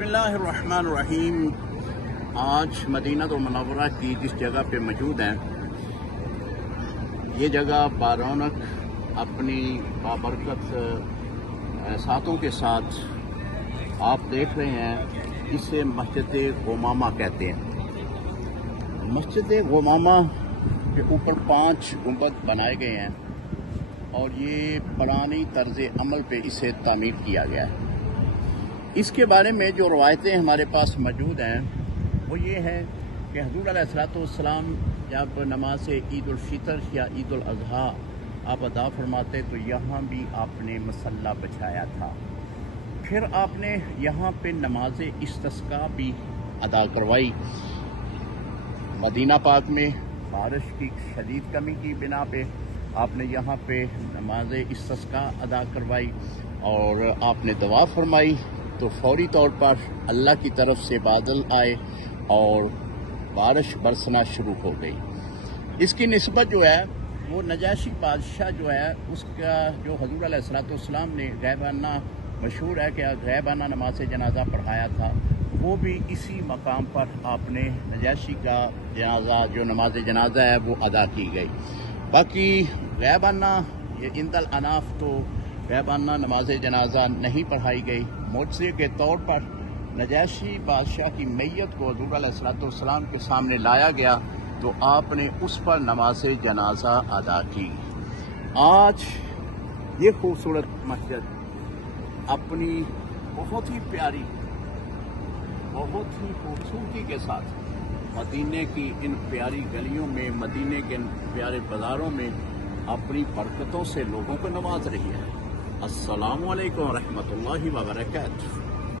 बिस्मिल्लाहिर्रहमानिर्रहीम। आज Medina Munawwara की जिस जगह पे मौजूद हैं, ये जगह बारौनक अपनी बाबरकत सातों के साथ आप देख रहे हैं। इसे मस्जिद गुमामा कहते हैं। मस्जिद गुमामा के ऊपर 5 गुंबद बनाए गए हैं और ये पुरानी तर्ज अमल पे इसे तामीर किया गया है। इसके बारे में जो रवायतें हमारे पास मौजूद हैं वो ये है कि हुज़ूर अलैहिस्सलाम जब नमाज ईद उल फितर या ईद उल अज़हा आप अदा फरमाते तो यहाँ भी आपने मसल्ला बिछाया था। फिर आपने यहाँ पे नमाज इस्तिस्का भी अदा करवाई। मदीना पाक में बारिश की शदीद कमी की बिना पे आपने यहाँ पे नमाज इस्तिस्का अदा करवाई और आपने दुआ फरमाई तो फौरी तौर पर अल्लाह की तरफ से बादल आए और बारिश बरसना शुरू हो गई। इसकी निस्बत जो है वो नजाशी बादशाह जो है उसका जो हुज़ूर अलैहिस्सलाम ने गैबाना मशहूर है कि गैबाना नमाज जनाजा पढ़ाया था, वो भी इसी मकाम पर आपने नजाशी का जनाजा जो नमाज जनाजा है वो अदा की गई। बाकी गैबाना ये इंदल अनाफ तो गैबाना नमाज जनाजा नहीं पढ़ाई गई। मुआवजे के तौर पर नजाशी बादशाह की मैयत को हुज़ूर अलैहिस्सलाम के सामने लाया गया तो आपने उस पर नमाज जनाजा अदा की। आज ये खूबसूरत मस्जिद अपनी बहुत ही प्यारी, बहुत ही खूबसूरती के साथ मदीने की इन प्यारी गलियों में, मदीने के इन प्यारे बाजारों में अपनी बरकतों से लोगों को नवाज रही है। अस्सलामु अलैकुम रहमतुल्लाहि व बरकातुहू।